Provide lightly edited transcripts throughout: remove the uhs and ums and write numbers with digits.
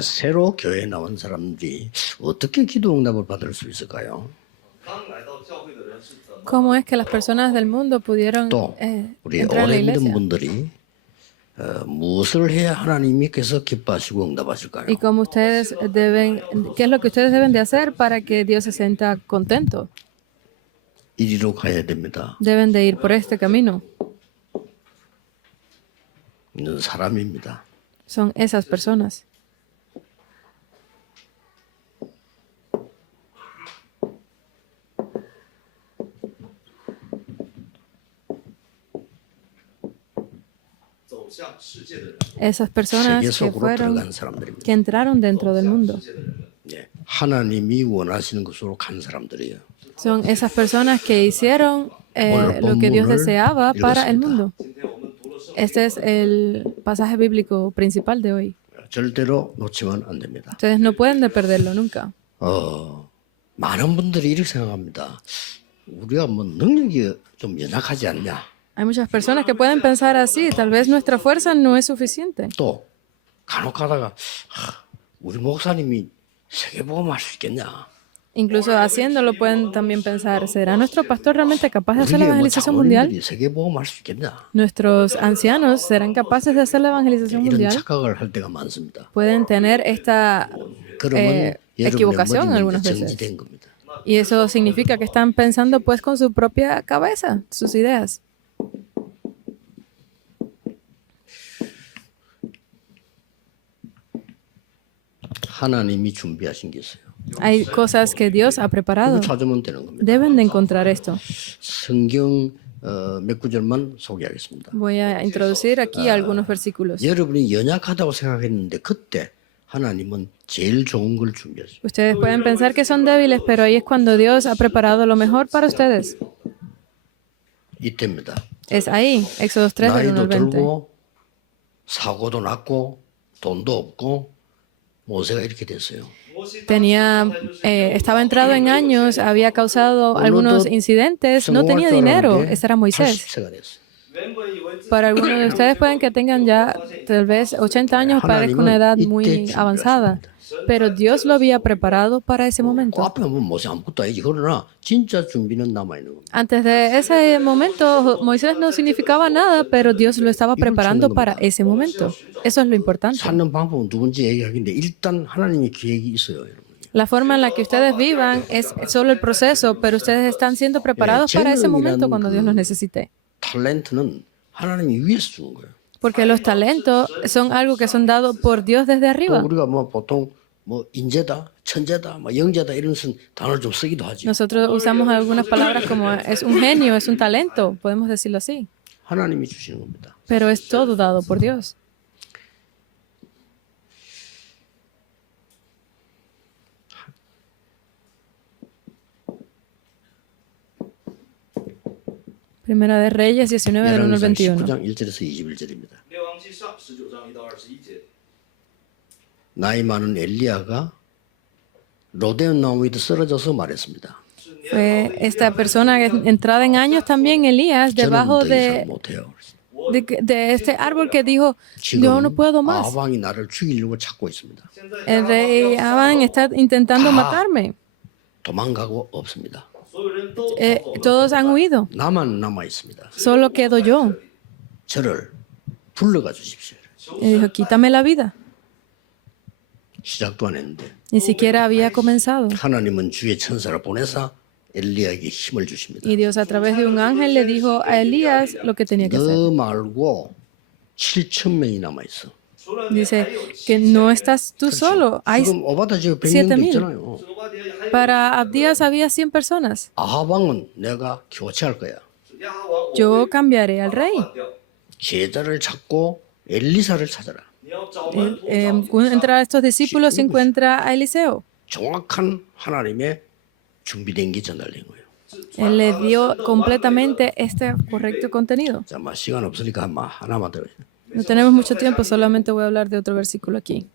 새로 교회에 나온 사람들이 어떻게 기도 응답을 받을 수 있을까요? 刚来到教会的人是怎么 ¿Cómo es que las personas del mundo pudieron 또 우리 entrar en la 오래 믿은 iglesia? 분들이 무엇을 해야 하나님께서 기뻐하시고 응답하실까요? Y cómo ustedes deben, ¿qué es lo que ustedes deben de hacer para que Dios se sienta contento? 이리로 가야 됩니다. Deben de ir por este camino. 있는 사람입니다. Son esas personas. Esas personas 세계 que 속으로 fueron, 들어간 사람들입니다. que entraron dentro del mundo. 예, 하나님이 원하시는 곳으로 간 사람들이에요. Son esas personas que hicieron lo que Dios deseaba para el mundo. Este es el pasaje bíblico principal de hoy. 절대로 놓치면 안 됩니다. Ustedes no pueden de perderlo nunca. 많은 분들이 이렇게 생각합니다. 우리가 뭐 능력이 좀 연약하지 않냐? Hay muchas personas que pueden pensar así. Tal vez nuestra fuerza no es suficiente. 또 간혹 가다가 우리 목사님이 세계복음 할 수 있겠냐? Incluso haciéndolo pueden también pensar, ¿será nuestro pastor realmente capaz de hacer la 우리의 뭐 evangelización mundial? 장로님들이 세계복음 할 수 있겠냐? ¿Nuestros ancianos serán capaces de hacer la evangelización 이런 mundial? 착각을 할 때가 많습니다. Pueden tener esta 그러면 여러분 equivocación 메모리는 algunas 이제 veces. 정지된 겁니다. Y eso significa que están pensando pues con su propia cabeza, sus ideas. 하나님이 준비하신 게 있어요. Hay cosas que Dios ha preparado. 이거 찾으면 되는 겁니다. Deben de encontrar esto. 성경 몇 구절만 소개하겠습니다. Voy a introducir aquí algunos versículos. 여러분이 연약하다고 생각했는데 그때 하나님은 제일 좋은 걸 준비하셨어요. Ustedes pueden pensar que son débiles, pero ahí es cuando Dios ha preparado lo mejor para ustedes. 이때입니다. Es ahí, Éxodo 3, del 1 al 나이도 20. 들고 사고도 났고 돈도 없고 모세가 이렇게 됐어요. Estaba entrado en años, había causado algunos incidentes, no tenía dinero. Ese era Moisés. 80세가 됐어요. Para algunos de ustedes pueden que tengan ya tal vez 80 años, parezca una edad muy avanzada. Pero Dios lo había preparado para ese momento. 앞에 보면 모세 아무것도 아니지. 그러나 진짜 준비는 남아있는 겁니다. Antes de ese momento, Moisés no significaba nada, pero Dios lo estaba preparando para ese momento. Eso es lo importante. 사는 방법은 누군지 얘기하겠는데 일단 하나님의 계획이 있어요. 여러분. La forma en la que ustedes vivan es solo el proceso, pero ustedes están siendo preparados para ese momento cuando Dios los necesite. 탤런트는 하나님이 위에서 주는 거예요. Porque los talentos son algo que son dados por Dios desde 또 arriba. 우리가 뭐 보통 뭐 인재다, 천재다, 뭐 영재다 이런 단어를 좀 쓰기도 하죠. Nosotros usamos algunas palabras como es un genio, es un talento, podemos decirlo así. 하나님이 주시는 겁니다. Pero es todo dado por Dios. Primera de Reyes 19, del 1 al 21. 19장 1절에서 21절입니다. 列王记上19章1到21节。 나이 많은 엘리야가 로데온 나무 위에 쓰러져서 말했습니다. Fue esta persona entrada en años también, Elías, 저는 debajo 더 이상 de 못해요. este árbol que dijo, yo no puedo más. 아방이 나를 죽이려고 찾고 있습니다. El rey Abán está intentando matarme. 도망가고 없습니다. 所有人都 Todos han huido, 나만 남아 있습니다. solo quedo yo. 저를 불러가 주십시오. Y dijo, quítame la vida. 시작도 안 했는데 Ni siquiera había comenzado. 하나님은 주의 천사를 보내사 엘리야에게 힘을 주십니다. Y Dios a través de un ángel le dijo a Elías lo que tenía que hacer. 너 말고 7천 명이 남아 있어. Dice que no estás tú solo, hay 지금 오바다 지역 100명도 7,000. 있잖아요. Para Abdías había 100 personas. 아방은 내가 교체할 거야. 亚哈王， Yo cambiaré al rey. 换掉， 제자를 찾고 엘리사를 찾아라. 你要找门徒， Entre estos discípulos se encuentra a Eliseo. 정확한 하나님의 준비된 게 전달된 거예요. Él le dio completamente este correcto contenido. 자, 시간 없으니까 하나만 더. No tenemos mucho tiempo, solamente voy a hablar de otro versículo aquí.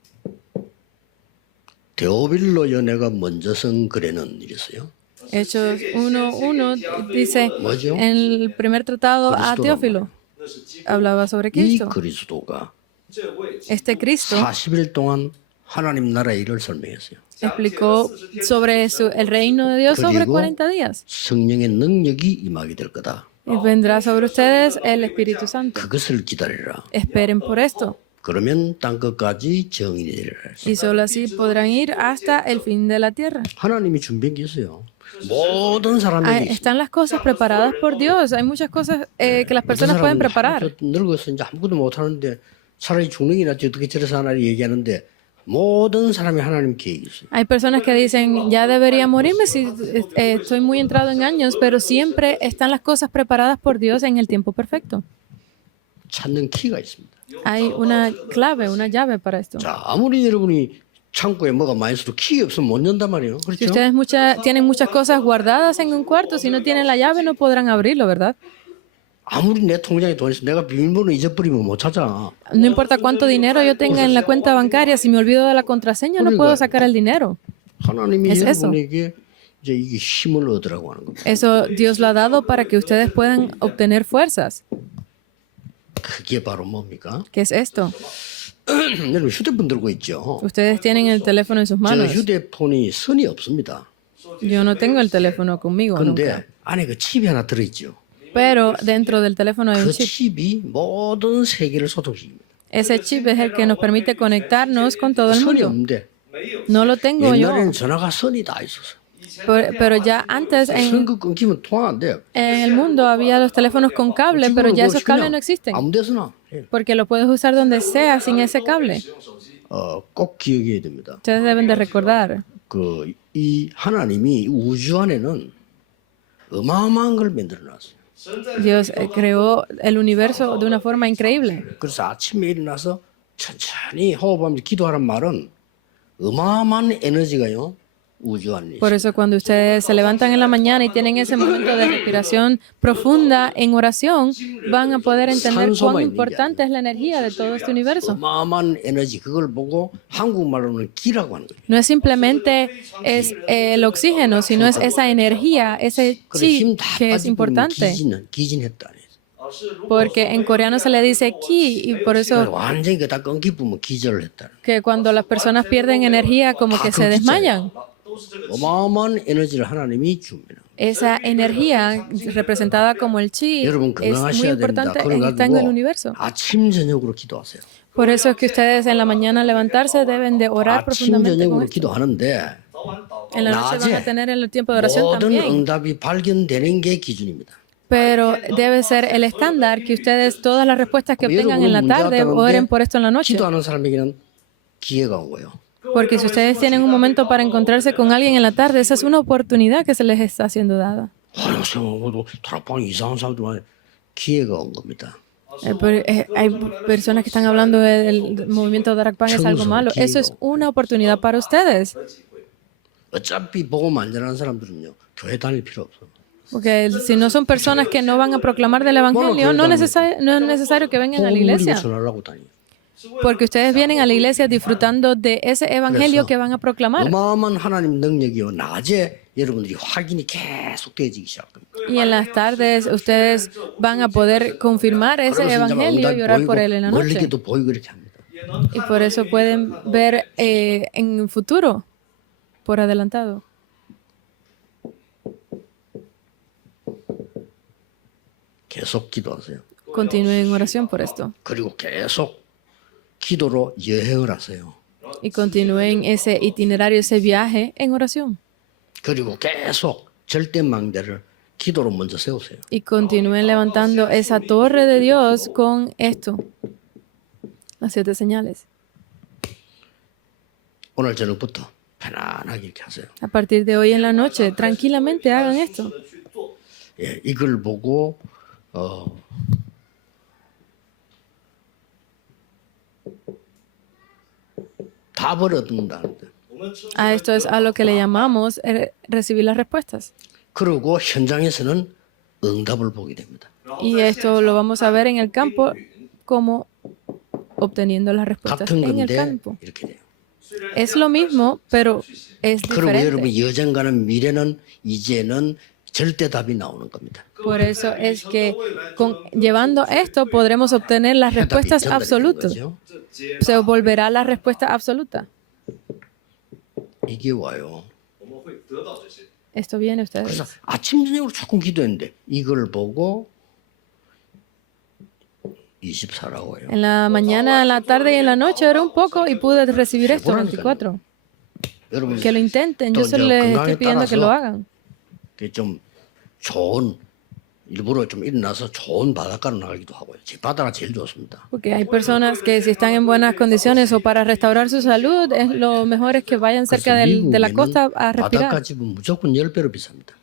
데오빌로 연애가 먼저 쓴 글에는 이랬어요. Hechos 1:1 dice 뭐죠? en el primer tratado a 그리스도라고 Teófilo, 那是基督 hablaba sobre 이 Cristo. 그리스도가 这位 Este Cristo 40일 동안 하나님 나라의 일을 설명했어요. Explicó sobre el reino de Dios sobre 그리고 40 días. 성령의 능력이 임하게 될 거다. Y vendrá sobre ustedes el Espíritu Santo. 그것을 기다리라. Esperen por esto. 그러면 땅 끝까지 정인이 되리라. Y solo así podrán ir hasta el fin de la tierra. 하나님이 준비한 게 있어요. 모든 사람에게 있어요. Están las cosas preparadas por Dios. Hay muchas cosas que las personas pueden preparar. 늙어서 이제 아무것도 못 하는데 차라리 죽는 게 낫지 어떻게 저래서 하나님 얘기하는데 모든 사람이 하나님 계획이 있어요. Hay personas que dicen, ya debería morirme si estoy muy entrado en años, pero siempre están las cosas preparadas por Dios en el tiempo perfecto. 찾는 키가 있습니다. Hay una clave, una llave para esto. 자, 아무리 여러분이 창고에 뭐가 많이 있어도 키 없으면 못 연단 말이에요. Si 그렇죠? ustedes tienen muchas cosas guardadas en un cuarto, si no tienen la llave no podrán abrirlo, ¿verdad? 아무리 내 통장에 돈 있어 내가 비밀번호 잊어버리면 못 찾아. No importa cuánto dinero yo tenga en la cuenta bancaria, si me olvido de la contraseña no puedo sacar el dinero. 하나님이 Es eso. 여러분에게 이제 이게 힘을 얻으라고 하는 겁니다. Eso Dios lo ha dado para que ustedes puedan obtener fuerzas. 그게 바로 뭡니까? ¿Qué es esto? 여러분 휴대폰 들고 있죠. Ustedes tienen el teléfono en sus 저 manos. 휴대폰이 선이 없습니다. Yo no tengo el teléfono conmigo nunca. 근데 안에 그 칩이 하나 들어있죠. Pero dentro del teléfono hay un 그 chip. 칩이 모든 세계를 소통시킵니다. Ese chip es el que nos permite conectarnos con todo el 선이 mundo. 없는데 No lo tengo yo. 옛날에는 전화가 선이 다 있었어. Pero ya antes 선그 끊기면 통화 안 돼요. en el mundo había los teléfonos con cable, pero ya esos cables no existen. 아무 데서나. 예. Porque lo puedes usar donde sea sin ese cable. 꼭 기억해야 됩니다. Ustedes deben de recordar. 이 하나님이 우주 안에는 어마어마한 걸 만들어놨어요. Dios creó el universo de una forma increíble. 그래서 아침에 일어나서 천천히 호흡하면서 기도하는 말은 어마어마한 에너지가요. 우주 안에 Por eso cuando ustedes se levantan en la mañana y tienen ese momento de respiración profunda en oración, van a poder entender cuán importante es la energía de todo este universo. 어마어마한 에너지 그걸 보고 한국말로는 기라고 하는 거예요. No es simplemente es el oxígeno, sino es esa energía, ese 그래 힘 chi 다 que es 빠지면 importante. 기진했다. Porque en coreano se le dice ki y por eso 완전히 다 끊기면 기절을 했다. que cuando las personas pierden energía como que se desmayan. 어마어마한 에너지를 하나님이 줍니다. Esa energía representada como el chi 여러분 es muy 건강하셔야 됩니다. importante está en el 그래가지고 universo. 아침 저녁으로 기도하세요. Por eso es que ustedes en la mañana al levantarse deben de orar 아침 profundamente con 저녁으로 esto. 기도하는데 En la noche van a 낮에 tener el tiempo de oración 모든 también. 응답이 발견되는 게 기준입니다. Pero debe ser el estándar que ustedes todas las respuestas que obtengan en la tarde oren por esto en la noche. 기도하는 사람에게는 기회가 온 거예요. Porque si ustedes tienen un momento para encontrarse con alguien en la tarde, esa es una oportunidad que se les está siendo dada. 다락방 이상한 사람들 기회가 온 겁니다. Hay personas que están hablando del movimiento de Arakpan es algo malo. Eso es una oportunidad para ustedes. 어차피 복음 안 전하는 사람들은요 교회 다닐 필요 없어. Porque si no son personas que no van a proclamar del Evangelio, no es necesario que vengan a la iglesia. 전하려고 다니. Porque ustedes vienen a la iglesia disfrutando de ese Evangelio que van a proclamar. 어마어마한 하나님 능력이요 낮에 여러분들이 확인이 계속 되어지기 시작합니다. Y en las tardes ustedes van a poder confirmar ese Evangelio y orar por él en la noche. 멀리게도 보이고 이렇게 합니다. Y por eso pueden ver en el futuro, por adelantado. 계속 기도하세요. Continúen en oración por esto. 그리고 계속 기도로 여행을 하세요. Y continúen ese itinerario, ese viaje en oración. 그리고 계속 절대망대를 기도로 먼저 세우세요. Y continúen levantando esa torre de Dios con esto. Las 7 señales. 오늘 저녁부터 편안하게 이렇게 하세요. A partir de hoy en la noche, tranquilamente hagan esto. 예, 이걸 보고 답을 얻는다는데. A esto es a lo que le llamamos recibir las respuestas. 그리고 현장에서는 응답을 보게 됩니다. Y esto lo vamos a ver en el campo como obteniendo las respuestas 같은 en el 건데 campo. 이렇게 돼요. Es lo mismo, pero es 그리고 여러분 diferente. 여정가는 미래는 이제는 절대 답이 나오는 겁니다. Por eso es que llevando esto podremos obtener las respuestas 해답이 전달이 되는 absolutas. 거죠. Se volverá la respuesta absoluta. 이게 와요. 我们会得到这些。 Esto viene a 그래서 ustedes. 아침 저녁으로 조금 기도했는데 이걸 보고 24라고 해요. En la mañana, en la tarde y en la noche oré un poco y pude recibir esto, 24. 여러분 Que lo intenten. 또 Yo solo 이제 les 건강에 estoy pidiendo que lo 따라서 hagan. 그좀 좋은 일부러 좀 일어나서 좋은 바닷가로 나가기도 하고요. 제 바다가 제일 좋습니다. Porque hay personas que si están en buenas condiciones o para restaurar su salud, es lo mejor es que vayan cerca de la costa a respirar. 바닷가 집은 무조건 10배로 비쌉니다.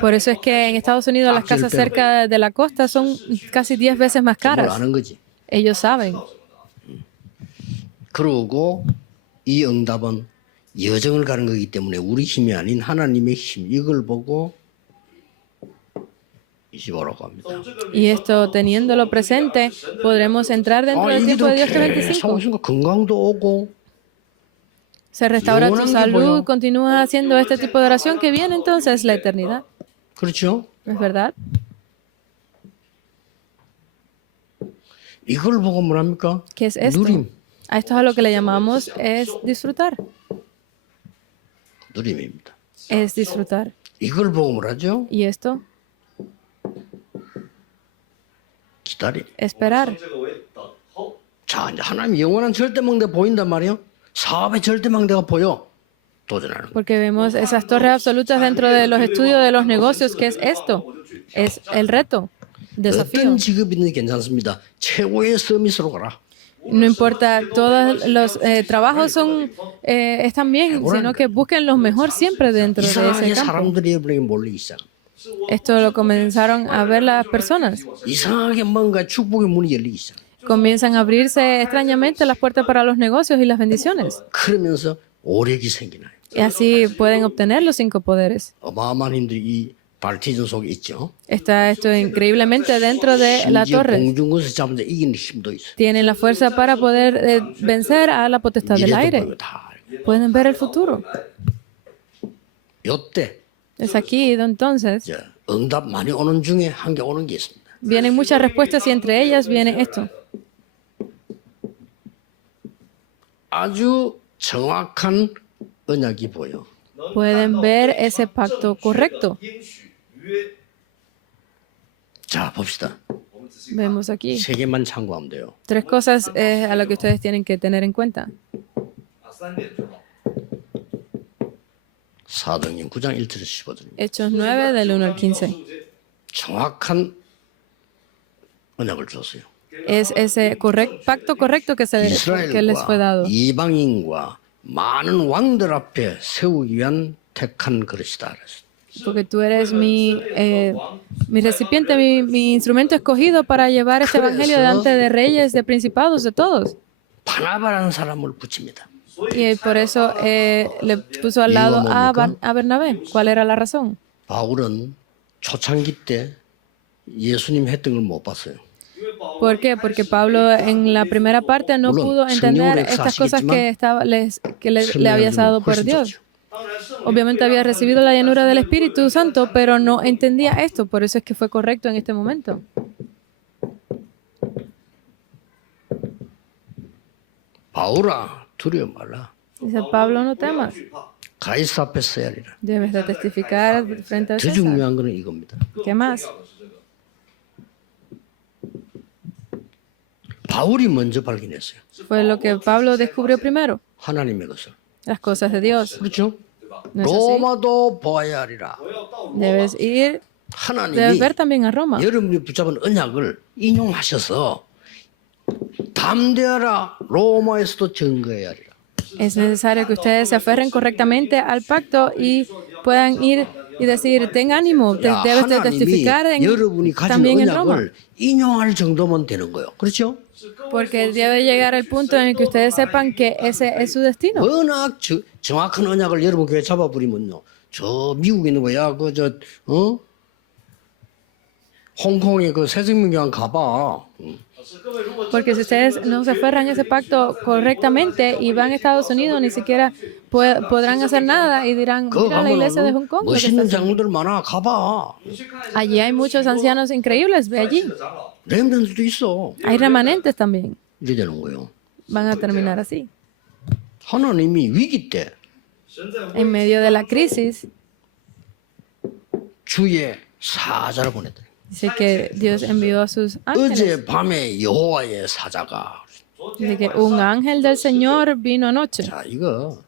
Por eso es que en Estados Unidos las casas cerca de la costa son casi 10 veces más 뭘 caras. 아는 거지. Ellos saben. 그러고 이 응답은 여정을 가는 거기 때문에 우리 힘이 아닌 하나님의 힘 이걸 보고 25라고 합니다. Y esto, teniéndolo presente, podremos entrar dentro del tiempo de Dios 계속 325. 오시니까 건강도 오고 Se restaura tu 영원한 게 salud, 뭐야? continúa haciendo este tipo de oración que viene entonces la eternidad. 그렇죠? ¿Es verdad? 이걸 보고 뭐랍니까? ¿Qué es esto? 누림. A esto es a lo que le llamamos es disfrutar. 누림입니다. Es disfrutar. 이걸 보고 뭐라죠? ¿Y esto? 기다림. Esperar. 这个为等候。 자, 이제 하나님 영원한 절대망대가 보인단 말이에요. 사업의 절대망대가 보여. 도전하는 거. Porque vemos esas torres absolutas dentro de los estudios de los negocios. ¿Qué es esto? Es el reto, desafío. 어떤 직업이든 괜찮습니다. 최고의 서밋으로 가라. No importa, todos los trabajos están bien, sino que busquen lo mejor siempre dentro de 이상하게 ese campo. 사람들이 여러분에게 몰리기 시작. Esto lo comenzaron a ver las personas. 이상하게 뭔가 축복의 문이 열리기 시작. Comienzan a abrirse extrañamente las puertas para los negocios y las bendiciones. 그러면서 오력이 생기나요. Y así pueden obtener los 5 poderes. 어마어마한 힘들이 이 발티즌 속에 있죠. Está esto increíblemente dentro de la 심지어 torre. 공중권에서 잡는데 이기는 힘도 있어요. Tienen la fuerza para poder vencer a la potestad del 미래도 aire. 보이고 다 알고. Pueden ver el futuro. 요때 Es aquí entonces 이제 응답 많이 오는 중에 한 개 오는 게 있습니다. vienen muchas respuestas y entre ellas viene esto. 아주 정확한 언약이 보여. Pueden ver ese pacto correcto. 应许约， 자, 봅시다. 我们仔细 Vemos aquí 3개만 참고하면 돼요. 3 cosas a lo que ustedes tienen que tener en cuenta. 3点之后， 사도행전 9장 1절에서 15절입니다. Hechos 9 del 1 al 15. 정확한 언약을 줬어요. Es ese pacto correcto que les fue dado. 이스라엘과 이방인과 많은 왕들 앞에 세우기 위한 택한 그릇이다. 그랬어요. Porque tú eres mi recipiente, mi instrumento escogido para llevar este evangelio delante de reyes, de principados, de todos. 바나바라는 사람을 붙입니다. Y por eso le puso al lado a Bernabé. ¿Cuál era la razón? 바울은 초창기 때 예수님 했던 걸 못 봤어요. ¿Por qué? Porque Pablo en la primera parte no pudo entender estas cosas que le había dado por Dios. Obviamente había recibido la llenura del Espíritu Santo, pero no entendía esto. Por eso es que fue correcto en este momento. 바울아 두려워 말라. Dice Pablo, no temas. 가이사 앞에 서야 하리라. Debes de testificar frente a 더 César. 중요한 거는 이겁니다. ¿Qué más? 바울이 먼저 발견했어요. Fue lo que Pablo descubrió primero. 하나님의 것을. Las cosas de Dios. 그렇죠? ¿No es así? 로마도 보아야 하리라. Debes ir, debes 하나님이 ver también a Roma. 여러분이 붙잡은 언약을 인용하셔서 담대하라 로마에서도 증거해야 하리라. Es necesario que ustedes se aferren correctamente al pacto y puedan ir y decir, ten ánimo, 야, debes de 하나님이 testificar 여러분이 가진 también en Roma. 언약을 인용할 정도면 되는 거예요. 그렇죠? Porque debe llegar el punto en el que ustedes sepan que ese es su destino. 워낙 정확한 언약을 여러분 교회 잡아버리면요. 저 미국에 있는 거야. 홍콩에 그 새생명교회 가봐. Porque si ustedes no se aferran a ese pacto correctamente y van a Estados Unidos, ni siquiera podrán hacer nada y dirán, 그거 mira la iglesia de Hong Kong. lo que está 멋있는 haciendo". 장로들 많아. 가봐. Allí hay muchos ancianos increíbles, ve allí. 长老， 렘넌트도 있어. Hay remanentes también. 이래 되는 거예요. Van a terminar así. 하나님이 위기 때 en medio de la crisis, 주의 사자를 보냈더니 dice que Dios envió a sus ángeles. 어젯밤에 여호와의 사자가 Dice que un ángel del Señor vino anoche. 자 이거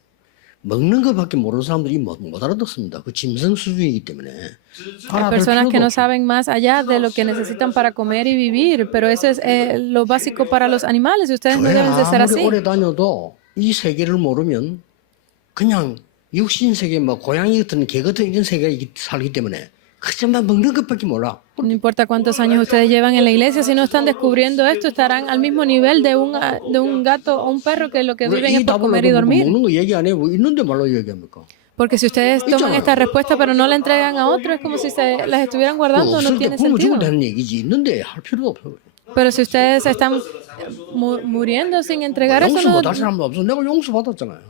먹는 것밖에 모르는 사람들이 못 알아듣습니다. 그 짐승 수준이기 때문에 Hay personas que no saben más allá de lo que necesitan para comer y vivir, pero eso es lo básico para los animales y ustedes no 교회 deben de ser 아무리 así. 오래 다녀도 이 세계를 모르면 그냥 육신 세계, 뭐 고양이 같은 개 같은 이런 세계에 살기 때문에 그저만 먹는 것밖에 몰라. No importa cuántos años ustedes llevan en la iglesia, si no están descubriendo esto, estarán al mismo nivel de un gato o un perro que lo que 우리 viven es 이 por 답을 comer y 놓고 dormir. 먹는 거 얘기 안 해. 뭐 있는데 말로 얘기합니까? Porque si ustedes toman esta respuesta pero no la entregan a otro, es como si se las estuvieran guardando, no 없을 때 tiene 굶어 sentido. 죽으면 되는 얘기지. 있는데 할 필요도 없어. Pero si ustedes están muriendo sin entregar eso, 용서 no, 못할 사람도 없어. 내가 용서 받았잖아요.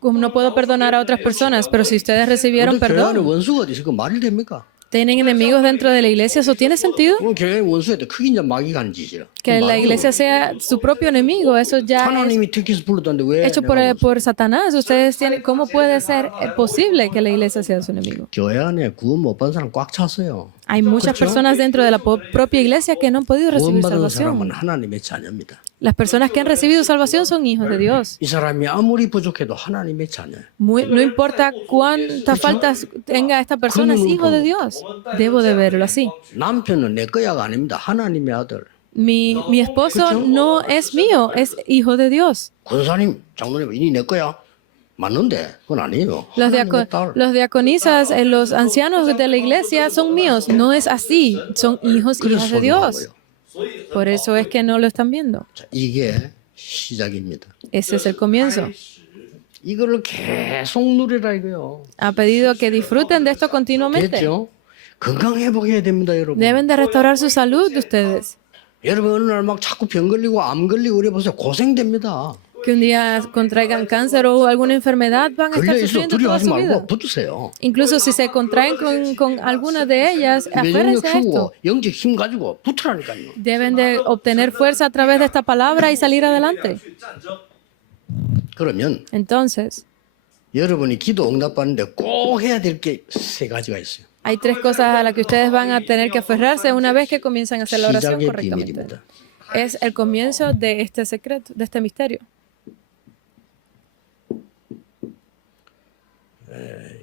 como no puedo perdonar a otras personas, pero si ustedes recibieron 근데 교회 안에 perdón, 원수가 어디 있어? 그 말이 됩니까? ¿tienen enemigos dentro de la iglesia? ¿Eso tiene sentido? 교회 원수한테 크긴 이제 마귀가 하는 짓이라. Que la iglesia sea su propio enemigo, eso ya es 하나님이 택해서 불렀다는데 왜 hecho por Satanás. Ustedes tienen, ¿cómo puede ser posible que la iglesia sea su enemigo? 교회 안에 구원 못 받은 사람 꽉 찼어요. Hay muchas personas dentro de la propia iglesia que no han podido recibir 구원받은 salvación. 사람은 하나님의 자녀입니다. Las personas que han recibido salvación son hijos de Dios. 이 사람이 아무리 부족해도 하나님의 자녀예요. No importa cuántas faltas tenga esta persona, es hijo de Dios. Debo de verlo así. 남편은 내 거야가 아닙니다. 하나님의 아들. Mi esposo no es mío, es hijo de Dios. 권사님, 장로님, 이니 내 거야? 맞는데 그건 아니에요. Los, 하나님의 딸. los diaconisas, los ancianos de la iglesia son míos. No es así. Son hijos y hijas de Dios. Por eso es que no lo están viendo. 자, 이게 시작입니다. Ese es el comienzo. 이거를 계속 누리라 이거요. Ha pedido que disfruten de esto continuamente. 됐죠? 건강 회복해야 됩니다, 여러분. Deben de restaurar su salud de ustedes. 여러분 어느 날 막 자꾸 병 걸리고 암 걸리고 그래 보세요. 고생됩니다. Que un día contraigan cáncer o alguna enfermedad, van a estar 걸려 있어 sufriendo toda 두려워하지 su vida. 말고 붙으세요. Incluso si se contraen con alguna de ellas, 영역 aférrense a 키우고 esto. 영적 힘 가지고 붙으라니까요. Deben de obtener fuerza a través de esta palabra y salir adelante. 그러면 Entonces, 여러분이 기도 응답받는데 꼭 해야 될 게 세 가지가 있어요. hay tres cosas a las que ustedes van a tener que aferrarse una vez que comiencen a hacer la oración 시작의 correctamente. 비밀입니다. Es el comienzo de este secreto, de este misterio.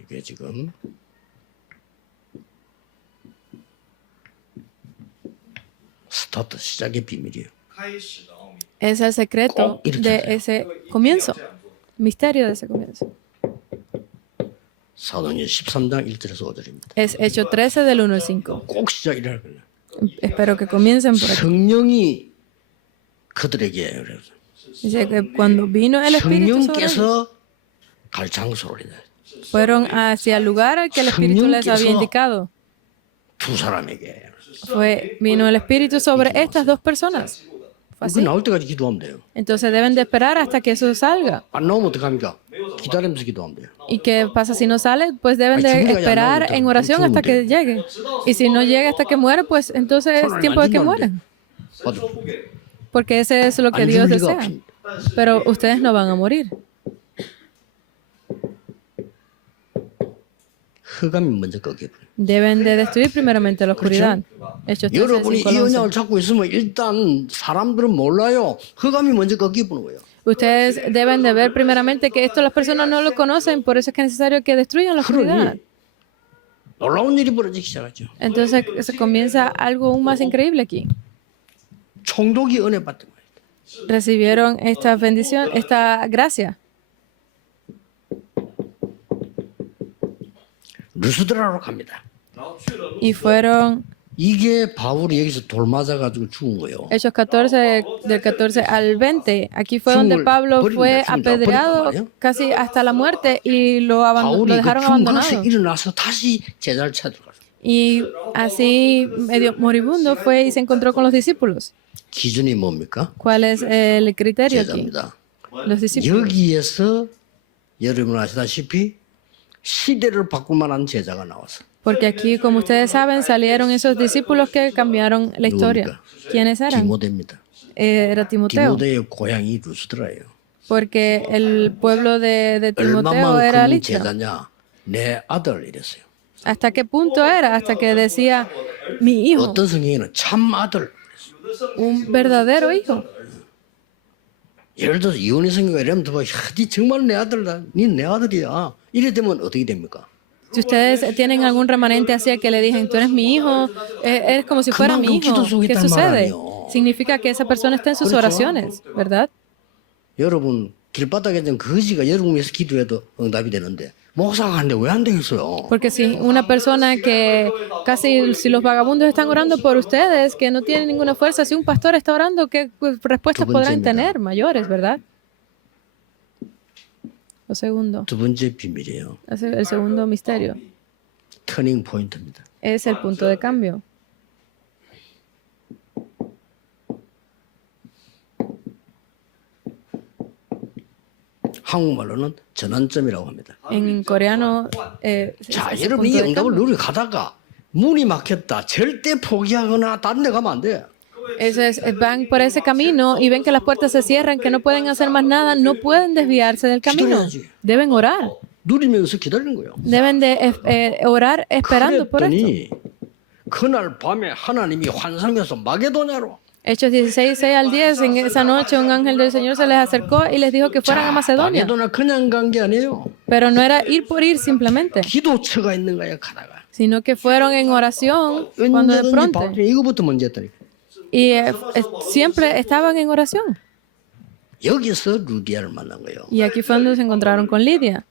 이게 지금 스타트 시작의 비밀이에요. 开始的奥秘。 Es el secreto de ese comienzo, misterio de ese comienzo. 사도행전 13장 1절에서 5절입니다. Es Hecho 13 del 1 al 5. 꼭 시작이라 그래요. Espero que comiencen por aquí. 성령이 그들에게 그래서 Dice que cuando vino el Espíritu sobre ellos, 성령께서 갈 장소를 fueron hacia el lugar al que el Espíritu les había indicado. 두 사람에게 Vino el Espíritu sobre estas dos personas. Fue 그 así. 나올 때까지 기도하면 돼요. Entonces deben de esperar hasta que eso salga. 안 나오면 어떡합니까? 기다리면서 기도하면 돼요. ¿Y qué pasa si no sale? Pues deben de esperar en oración hasta que llegue. Y si no llega hasta que muere, pues entonces es tiempo de que mueran. 맞아. Porque ese es lo que 안 Dios 죽을 리가 desea. 없습니다. Pero ustedes no van a morir. 흑암이 먼저 꺾여버려요. Deben de destruir primeramente la oscuridad. Hechos 13, 여러분이 5 이 al 11. 언약을 잡고 있으면 일단 사람들은 몰라요. 흑암이 먼저 꺾여보는 거예요. Ustedes deben de ver primeramente que esto las personas no lo conocen, por eso es que es necesario que destruyan la oscuridad. 그러니 놀라운 일이 벌어지기 시작하죠. Entonces se comienza algo aún más increíble aquí. 총독이 은혜 받던 거예요. Recibieron esta bendición, esta gracia. 루스드라로 갑니다. 然后去了 Y fueron 이게 바울이 여기서 돌 맞아가지고 죽은 거예요. Hechos 14, del 14 al 20. Aquí fue donde Pablo fue apedreado casi hasta la muerte y lo 바울이 dejaron 그 abandonado. 중간에서 일어나서 다시 제자를 찾으러 갔어요. Y así, medio moribundo, fue y se encontró con los discípulos. 기준이 뭡니까? ¿Cuál es el criterio aquí? 제자입니다. Los discípulos. 여기에서 여러분 아시다시피 시대를 바꿀 만한 제자가 나왔어. Porque aquí, como ustedes saben, salieron esos discípulos que cambiaron la historia. ¿Quiénes eran? 디모데입니다. Era Timoteo. 디모데의 고향이 루스드라예요. porque el pueblo de Timoteo era 얼마만큼 lista. 제자냐? 내 아들 이랬어요. ¿Hasta qué punto era? Hasta que decía, mi hijo, 어떤 성경에는 참 아들. un verdadero hijo. 예를 들어서 이혼의 성경가 이러면 뭐, 야, 니 정말 내 아들다. 니 내 아들이야. 이래 되면 어떻게 됩니까? Si ustedes tienen algún remanente así que le digan, tú eres mi hijo, eres como si fuera mi hijo, ¿qué sucede? Significa que esa persona está en sus oraciones, ¿verdad? 여러분 길바닥에 있는 거지가 여러분 위해서 기도해도 응답이 되는데 목사가 하는데 왜 안 되겠어요? Porque si una persona que casi, si los vagabundos están orando por ustedes, que no tienen ninguna fuerza, si un pastor está orando, ¿qué respuestas podrán tener mayores, verdad? Lo segundo, 두 번째 비밀이에요. el segundo misterio, 터닝 포인트입니다. es el punto de cambio. 한국말로는 전환점이라고 합니다. En coreano, 자, es el 여러분 이 punto de 응답을 cambio. 누리고 가다가 문이 막혔다. 절대 포기하거나 다른 데 가면 안 돼. Eso es, van por ese camino y ven que las puertas se cierran, que no pueden hacer más nada, no pueden desviarse del camino. Deben orar. 누리면서 기다리는 거예요. Deben de orar esperando por esto. 그랬더니 그날 밤에 하나님이 환상에서 마게도냐로 Hechos 16, 6 al 10, en esa noche un ángel del Señor se les acercó y les dijo que fueran a Macedonia. 마게도나 그냥 간 게 아니에요. Pero no era ir por ir simplemente, 기도처가 있는 거야 가다가. sino que fueron en oración cuando de 언제든지 pronto. 바로 이거부터 먼저 했다니까. Y siempre estaban en oración. 여기서 루디아를 만난 거예요. Y aquí fue donde se encontraron con Lidia.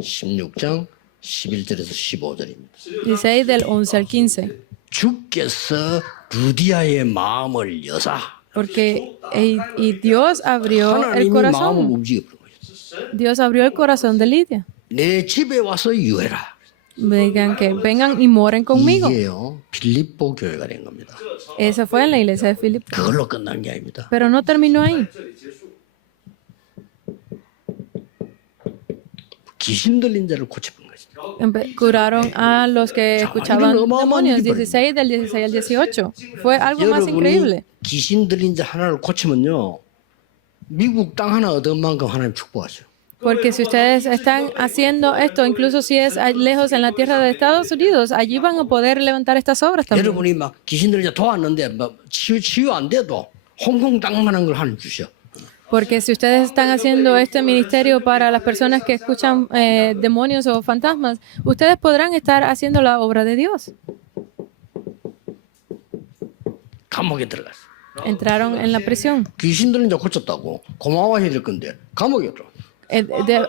16장 11절에서 15절입니다. 16 del 11 al 15. 주께서 루디아의 마음을 여사 Porque y Dios abrió el 하나님이 마음을 corazón. 움직여 버린 거예요. Dios abrió el corazón de Lidia. 내 집에 와서 유해라. Me digan que vengan y moren conmigo. 이게요 빌립보 교회가 된 겁니다. Esa fue en la iglesia de Filipo. 그걸로 끝난 게 아닙니다. Pero no terminó ahí. 귀신 들린 자를 고쳐본 거죠. Curaron a los que escuchaban 이런 어마어마한 demonios, 일이 16 del 16 al 18. Fue algo más increíble. 여러분이 귀신 들린 자 하나를 고치면요 미국 땅 하나 얻은 만큼 하나님 축복하죠. Porque si ustedes están haciendo esto, incluso si es lejos en la tierra de Estados Unidos, allí van a poder levantar estas obras también. 여러분이 막 귀신 들린 자 도왔는데 막 치유 안 돼도 홍콩 땅만한 걸 하나님 주셔. Porque si ustedes están haciendo este ministerio para las personas que escuchan demonios o fantasmas, ustedes podrán estar haciendo la obra de Dios. 감옥에 들어갔어. Entraron en la prisión. 귀신 들린 자 고쳤다고 고마워해야 될 건데 감옥에 들어.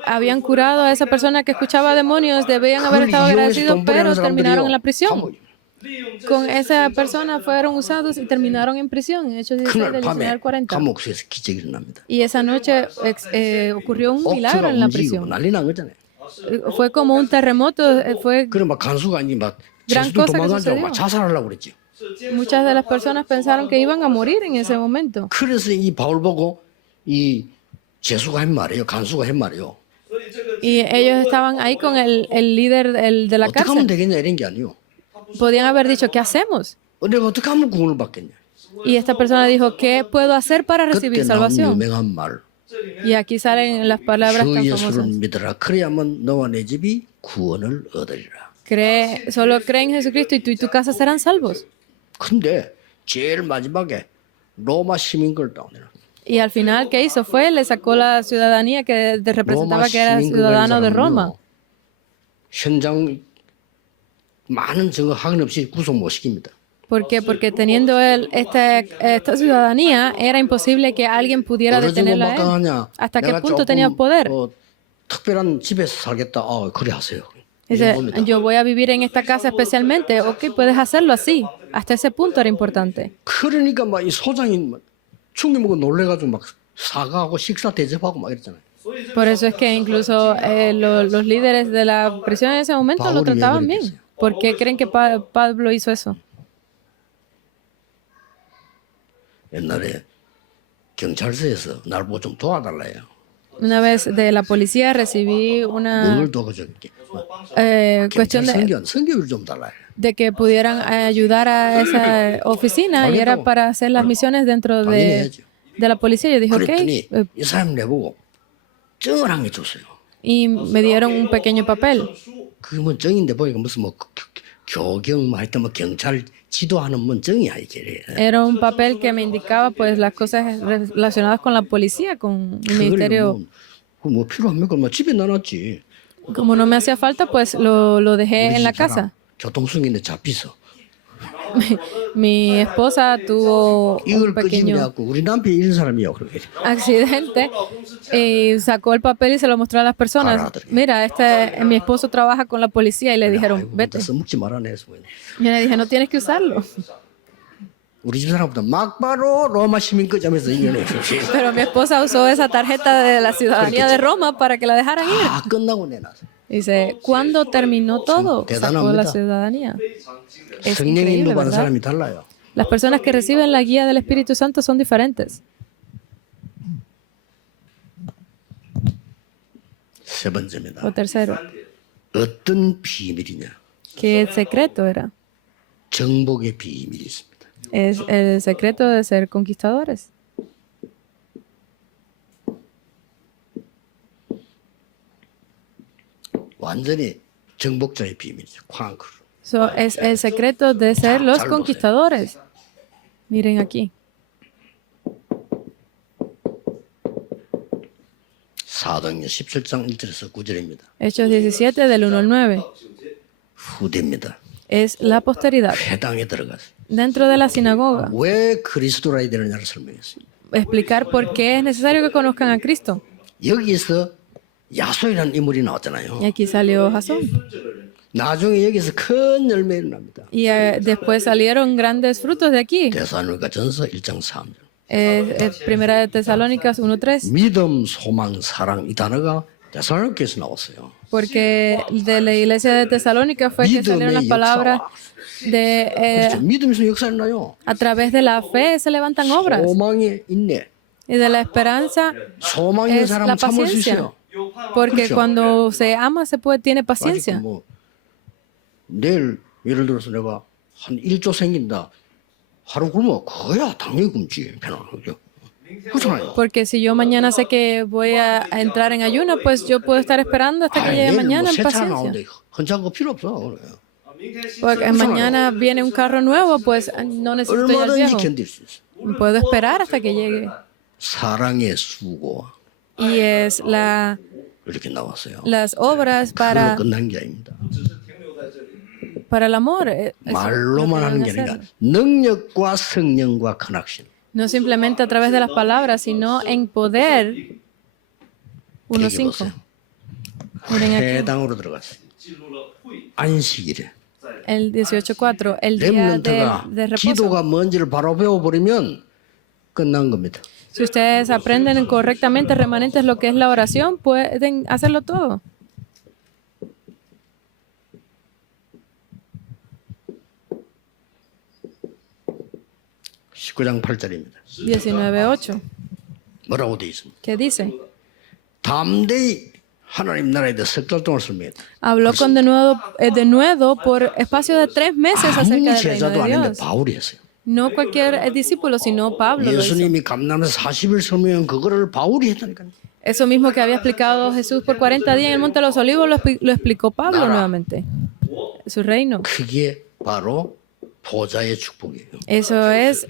Habían curado a esa persona que escuchaba demonios, debían haber estado agradecidos, pero terminaron en la prisión. Con esa persona fueron usados y terminaron en prisión, en Hechos 16 그날 del 19 밤에 al 40. 감옥에서 기적이 일어납니다. Y esa noche ocurrió un milagro 옥토가 en la 움직이고 prisión. 난리 난 거잖아요. Fue como un terremoto, fue 그래 막 간수가 아니 막 Gran 제수도 cosa que 도망가자고 sucedió. 막 자살하려고 그랬지. muchas de las personas pensaron que iban a morir en ese momento. 그래서 이 바울 보고 이 제수가 한 말이에요. 간수가 한 말이에요. Y ellos estaban ahí con el líder de la 어떻게 하면 cárcel. 되겠냐 이런 게 아니에요. Podían haber dicho, ¿qué hacemos? 내가 어떻게 하면 구원을 받겠냐. Y esta persona dijo, ¿qué puedo hacer para recibir 그때 나온 salvación? 유명한 말. Y aquí salen las palabras 주 tan 예수를 famosas. 믿으라. 그래야만 너와 내 집이 구원을 얻으리라. Solo cree en Jesucristo y tú y tu casa serán salvos. 근데 제일 마지막에 로마 시민권을 따오네요. Y al final, ¿qué hizo? Le sacó la ciudadanía que representaba que era ciudadano de Roma. 현장 많은 증거 확인 없이 구속 못 시킵니다. ¿Por qué? Porque teniendo él esta ciudadanía, era imposible que alguien pudiera 어느 정도 detenerlo a él. 마땅하냐? ¿Hasta qué 내가 punto 조금, tenía poder? 특별한 집에서 살겠다. 그래 하세요. Dice, 이런 겁니다. yo voy a vivir en esta casa especialmente. Ok, puedes hacerlo así. Hasta ese punto era importante. 그러니까 막 이 소장이 막 충격 먹고 놀래가지고 막 사과하고 식사 대접하고 막 이랬잖아요. Por eso es que incluso los líderes de la prisión en ese momento lo Pablo trataban Iglesias. bien. ¿Por qué creen que Pablo hizo eso? 옛날에 경찰서에서 날 보고 좀 도와달라 해요. Una vez de la policía recibí una 뭘 도와줄게. cuestión 성교를 좀 달라 해요. de que pudieran ayudar a esa oficina y era para hacer las misiones dentro de la policía. Yo dije, 그랬더니 ok, 이 사람 내보고 정을 한 개 줬어요. y me dieron un pequeño papel. 그게 뭐 정인데 보니까 무슨 뭐 교경 뭐 하여튼 뭐 경찰 지도하는 뭐 정이야 이게. Era un papel que me indicaba pues las cosas relacionadas con la policía, con el 그걸 ministerio. 뭐 필요합니까? 뭐 집에 놔놨지. Como no me hacía falta, pues lo dejé 우리 en la 집 사람 casa. 교통수행인데 잡히서 Mi esposa tuvo 이걸 un 끄집어 pequeño 갖고 우리 남편이 이런 사람이요. 그렇게 accidente y sacó el papel y se lo mostró a las personas. Mira, mi esposo trabaja con la policía y le dijeron, vete. 써먹지 말아내. Yo le dije, no tienes que usarlo. 우리 집 사람보다 막바로 로마 시민권자면서 이겨내. Pero mi esposa usó esa tarjeta de la ciudadanía de Roma para que la dejaran ir. 다 끝나고 내놨어. Dice, ¿cuándo terminó todo? Sacó la 대단합니다. ciudadanía. Es 성령 increíble, 인도받은 ¿verdad? 사람이 달라요. Las personas que reciben la guía del Espíritu Santo son diferentes. 세 번째입니다. O tercero, 어떤 비밀이냐? ¿qué secreto era? 정복의 비밀이 있습니다. Es el secreto de ser conquistadores. 완전히 정복자의 비밀이죠. 쾅크로. So, es el secreto de ser los conquistadores. Miren aquí. 사도행전 17장 1절에서 9절입니다. Hechos 17 del 1 al 9. 후대입니다. Es la posteridad. 회당에 들어가서 Dentro de la sinagoga. 왜 그리스도라야 되느냐를 설명했어요. Explicar por qué es necesario que conozcan a Cristo. 여기에서 야소이라는 인물이 나왔잖아요. Y aquí salió Jasón. 나중에 여기서 큰 열매를 납니다. Y después salieron grandes frutos de aquí. 데살로니가 전서 1장 3절. Primera de Tesalónicas 1:3. 믿음, 소망, 사랑 이 단어가 데살로니가에서 나왔어요. Porque de la iglesia de Tesalónica fue que salieron las palabras de 그렇죠. 믿음에서 역사를 나요. a través de la fe se levantan obras 소망의 인내. y de la esperanza 소망 있는 es la 사람은 참을 수 paciencia. 있어요. Porque 그렇죠. cuando se ama tiene 그러니까 paciencia. 뭐 내일 예를 들어서 내가 한 1조 생긴다. 하루 굶어 그거야 당연히 굶지 편안하죠. 그렇잖아요. Porque si yo mañana sé que voy a entrar en ayuno, pues yo puedo estar esperando hasta que llegue 내일 mañana en 새 차 paciencia. 나오는데 헌차가 필요 없어. 그래요. Porque mañana viene un carro nuevo, pues no necesito ya el 얼마든지 viejo. 견딜 수 있어. Puedo esperar hasta que llegue. 사랑의 수고와 Y es 이렇게 나왔어요. las obras 그걸로 끝난 게 아닙니다. para el amor. Es lo que 말로만 deben 하는 게 hacer. 아니라 능력과 성령과 컨넥션. No simplemente a través de las palabras, sino en poder. 여기 1:5. 보세요. Miren aquí, 해당으로 들어갔어요. 안식일에 el 18:4, el día 렘넌트가 de reposo. 기도가 뭔지를 바로 배워버리면 끝난 겁니다. Si ustedes aprenden correctamente remanentes lo que es la oración, pueden hacerlo todo. (19장 8절입니다) 19:8. 뭐라고 되어 있습니까? ¿Qué dice? 담대히 하나님 나라에 대해 석 달 동안 설명했다. Habló con denuedo por espacio de 3 meses 아무 acerca del reino 제자도 de 아닌데 Dios. 바울이 했어요. No cualquier discípulo, sino Pablo lo hizo. 예수님이 감남에서 40일 설명한 그거를 바울이 했다니까요. Eso mismo que había explicado Jesús por 40 días en el Monte de los Olivos lo explicó Pablo nuevamente. Su reino. 그게 바로 보좌의 축복이에요. Eso es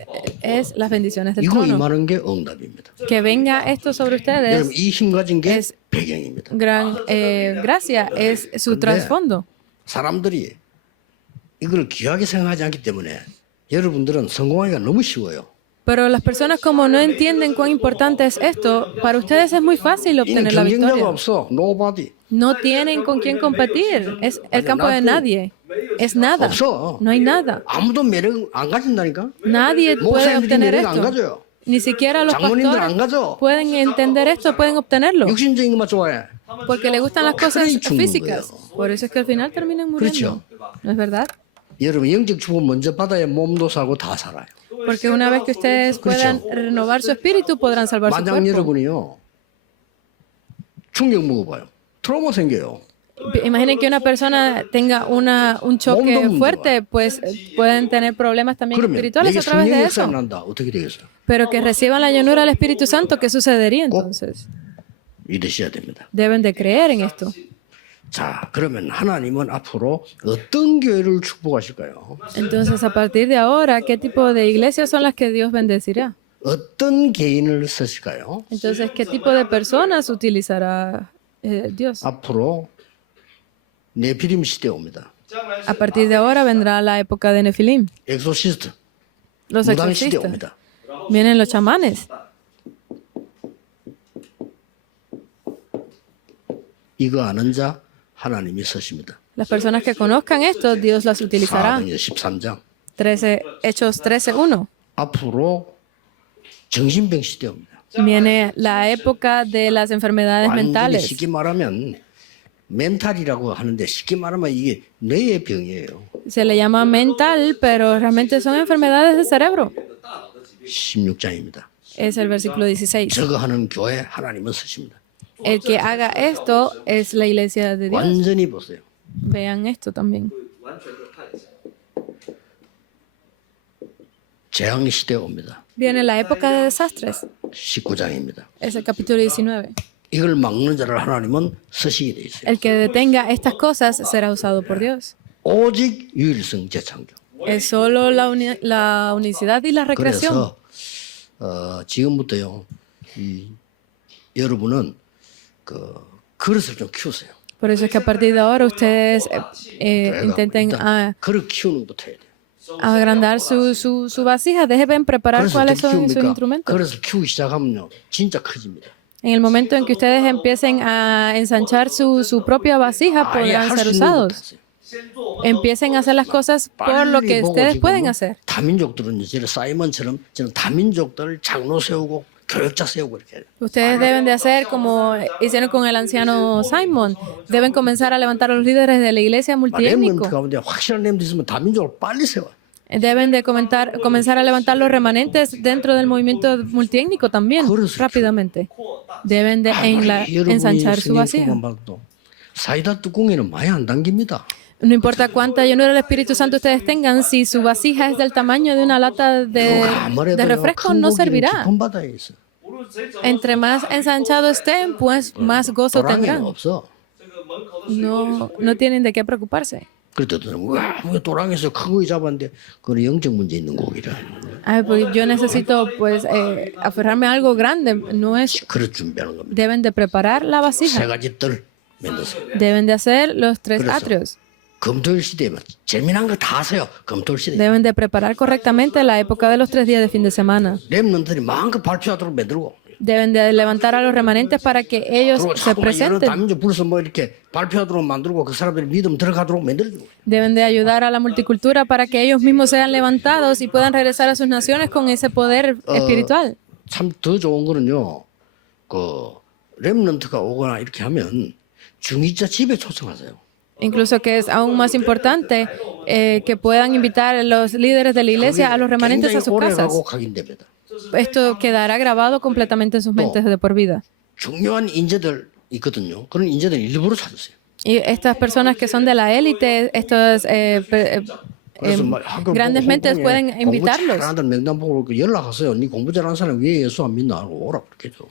las bendiciones del 이거 trono. 임하는 게 응답입니다. Que venga esto sobre ustedes, 여러분 이 힘 가진 게 es 배경입니다. gran gracia, es su trasfondo. 사람들이 이걸 귀하게 생각하지 않기 때문에 여러분들은 성공하기가 너무 쉬워요. Pero las personas como no entienden cuán importante es esto, para ustedes es muy fácil 이는 obtener la 경쟁자가 victoria. 없어. Nobody. No tienen con quién competir. Es el campo de nadie. Es nada. 없어. No hay nada. 아무도 매력 안 가진다니까. Nadie puede 목사님들이 obtener 매력 안 esto. 가져요. Ni siquiera los 장모님들 안 pastores 가져. pueden entender esto, pueden obtenerlo. 육신적인 것만 좋아해. Porque le gustan las cosas 그러니 죽는 físicas. 거예요. Por eso es que al final terminan muriendo. ¿No es verdad? 여러분 영적 축복 먼저 받아야 몸도 사고 다 살아요. Porque una vez que ustedes puedan renovar su espíritu, podrán salvar su 만약 cuerpo. 여러분이요 충격 먹어봐요. 트라우마 생겨요. Imaginen que una persona tenga un choque 몸도 fuerte, pues pueden tener problemas también 그러면 espirituales 이게 a través 성령 de 역사 eso. 난다. 어떻게 되겠어요? Pero que reciban la llenura del Espíritu Santo, ¿qué sucedería entonces? 이러셔야 됩니다. Deben de creer en esto. 자, 그러면 하나님은 앞으로 어떤 교회를 축복하실까요? Entonces, a partir de ahora, ¿qué tipo de iglesias son las que Dios bendecirá? 어떤 개인을 쓰실까요? Entonces, ¿qué tipo de personas utilizará Dios? 앞으로 네피림 시대 옵니다. A partir de ahora vendrá la época de Nefilim, 엑소시스트, los 무당 시대 exorcistas, 옵니다. vienen los chamanes. 이거 아는 자 하나님이 쓰십니다. Las personas que conozcan esto, Dios las utilizará. 사도행전 13장. 13, Hechos 13:1. 앞으로 정신병 시대 옵니다. Viene la época de las enfermedades 완전히 mentales. 쉽게 말하면 멘탈이라고 하는데 쉽게 말하면 이게 뇌의 병이에요. Se le llama mental, pero realmente son enfermedades del cerebro. 16장입니다. Es el versículo 16. 저거 하는 교회 하나님은 쓰십니다. El que haga esto es la iglesia de Dios. 완전히 보세요. Vean esto también. 재앙 시대 옵니다. Viene la época de desastres. 19장입니다. Es el capítulo 19. 이걸 막는 자를 하나님은 쓰시게 돼 있어요. El que detenga estas cosas será usado por Dios. 오직 유일성 재창조. Es solo la unicidad y la recreación. 그래서 지금부터요, 여러분은 그릇을 좀 키우세요. Por eso es que a partir de ahora ustedes intenten 일단 그릇 키우는 것부터 해야 돼요. agrandar su vasija. Deben preparar 그릇을 cuáles 어떻게 son sus 키웁니까? instrumentos. 그릇을 키우기 시작하면요, 진짜 커집니다. En el momento en que ustedes empiecen a ensanchar su propia vasija, 아예 podrán 할 ser 수 있는 것부터 usados. 하세요. Empiecen a hacer las cosas por lo que 빨리 보고 ustedes 지금 pueden hacer. 다민족들은 이제 사이먼처럼 저는 다민족들 장로 세우고 교역자 세우고 이렇게 해요. Ustedes deben de hacer como hicieron con el anciano Simon. Deben comenzar a levantar a los líderes de la iglesia 렘넌트 multiétnico. 가운데 확실한 렘넌트 있으면 다민족을 빨리 세워요. Deben de comenzar a levantar los remanentes dentro del movimiento multiétnico también, rápidamente. Deben de ensanchar su vasija. 사이다 뚜껑에는 많이 안 담깁니다. No importa cuánta llenura del Espíritu Santo ustedes tengan, si su vasija es del tamaño de una lata de refresco, no servirá. 깊은 바다에 있어. Entre más ensanchado estén, pues más gozo 도랑이는 tendrán. 없어. No tienen de qué preocuparse. 그랬더니 와, 도랑에서 큰 고기 잡았는데 그건 영적 문제 있는 고기라. Ay, pues yo necesito pues aferrarme a algo grande. No es. 그릇 준비하는 겁니다. Deben de preparar la 세 vasija. 가지 뜰 만드세요. Deben de hacer los 3 그래서 atrios. 금토일 시대에 재미난 거 다 하세요. 금토일 시대. Deben de preparar correctamente la época de los 3 días de fin de semana. 렘넌트들이 마음껏 발표하도록 만들고. Deben de levantar a los remanentes para que ellos 그리고 se 자꾸만 여러 presenten. 다민족 불러서 뭐 이렇게 발표하도록 만들고 그 사람들이 믿음 들어가도록 만들고. Deben de ayudar a la multicultura para que ellos mismos sean levantados y puedan regresar a sus naciones con ese poder espiritual. 참 더 좋은 거는요. 렘넌트가 오거나 이렇게 하면 중위자 집에 초청하세요. Incluso que es aún más importante que puedan invitar a los líderes de la iglesia a los remanentes a sus casas. 오래가고 각인됩니다. Esto quedará grabado completamente en sus mentes de por vida. 중요한 인재들 있거든요. 그런 인재들 일부러 찾으세요. Y estas personas que son de la élite, estos grandes mentes pueden invitarlos. 공부 잘하는 명단 보고 연락하세요. 네 공부 잘하는 사람 왜 예수 안 믿나? 하고 오라 그렇게죠.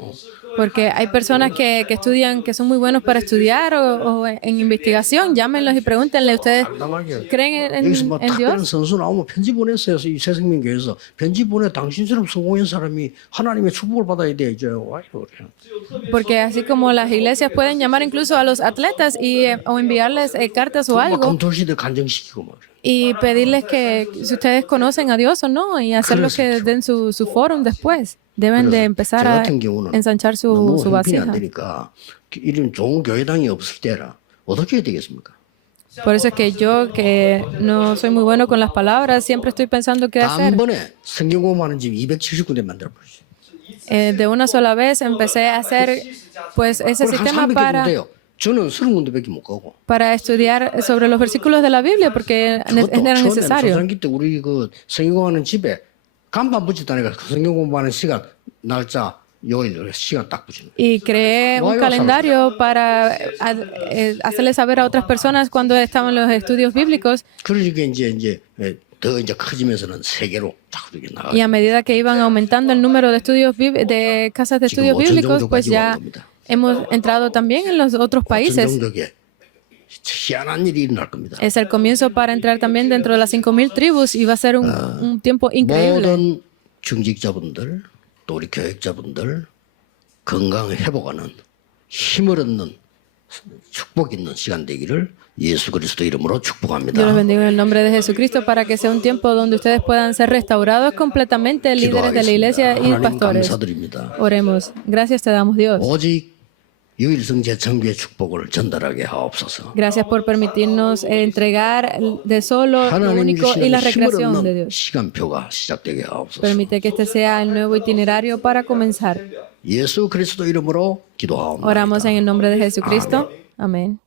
Porque hay personas que estudian, que son muy buenos para estudiar o en investigación. Llámenlos y pregúntenle, ¿ustedes 당당하게. creen 여기서 뭐 en 특별한 Dios? 선수 나오면 편지 보냈어요. 이 새생명교회에서 편지 보내 당신처럼 성공한 사람이 하나님의 축복을 받아야 되죠. 아이고 그래. Porque así como las iglesias pueden llamar incluso a los atletas o enviarles cartas o 막 algo 검토시대 간증시키고 막. y pedirles que si ustedes conocen a Dios o no y hacerlos que den su fórum después. Deben de empezar a ensanchar 너무 su 형편이 vasija. 안 되니까 이런 좋은 교회당이 없을 때라 어떻게 해야 되겠습니까? Por eso es que yo, que no soy muy bueno con las palabras, siempre estoy pensando qué hacer. 단번에 성경 공부하는 집 279대 만들어 버리죠. De una sola vez empecé a hacer pues ese sistema 저는 30군데밖에 못 가고. para estudiar sobre los versículos de la Biblia porque era necesario. 초창기 때 우리 성경 공부하는 집에 간판 붙였다니까 성경 공부하는 시간 날짜 요일 시간 딱 붙이는. Y creé un calendario para hacerle saber a otras personas cuando estaban los estudios bíblicos. 그러니까 이제 더 이제 커지면서는 세계로 자꾸 이렇게 나가. Y a medida que iban aumentando el número de estudios de casas de estudios bíblicos, pues ya hemos entrado también en los otros países. 전정덕에 희한한 일이 일어날 겁니다. Es el comienzo para entrar también dentro de las 5,000 tribus y va a ser un tiempo increíble. 모든 중직자분들 또 우리 교육자분들 건강 회복하는 힘을 얻는 축복 있는 시간 되기를 예수 그리스도 이름으로 Yo los 축복합니다. bendigo en el nombre de Jesucristo para que sea un tiempo donde ustedes puedan ser restaurados completamente, líderes de la iglesia y 하나님 pastores. 감사드립니다. Oremos. Gracias te damos, Dios. 오직 유일성제 정비의 축복을 전달하게 하옵소서. Gracias por permitirnos entregar de solo lo 하나님 único y la 주시는 힘을 recreación de 얻는 Dios. 시간표가 시작되게 하옵소서. Permite que este sea el nuevo itinerario para comenzar. 예수 그리스도 이름으로 기도하옵나이다. Oramos en el nombre de Jesucristo. Amén.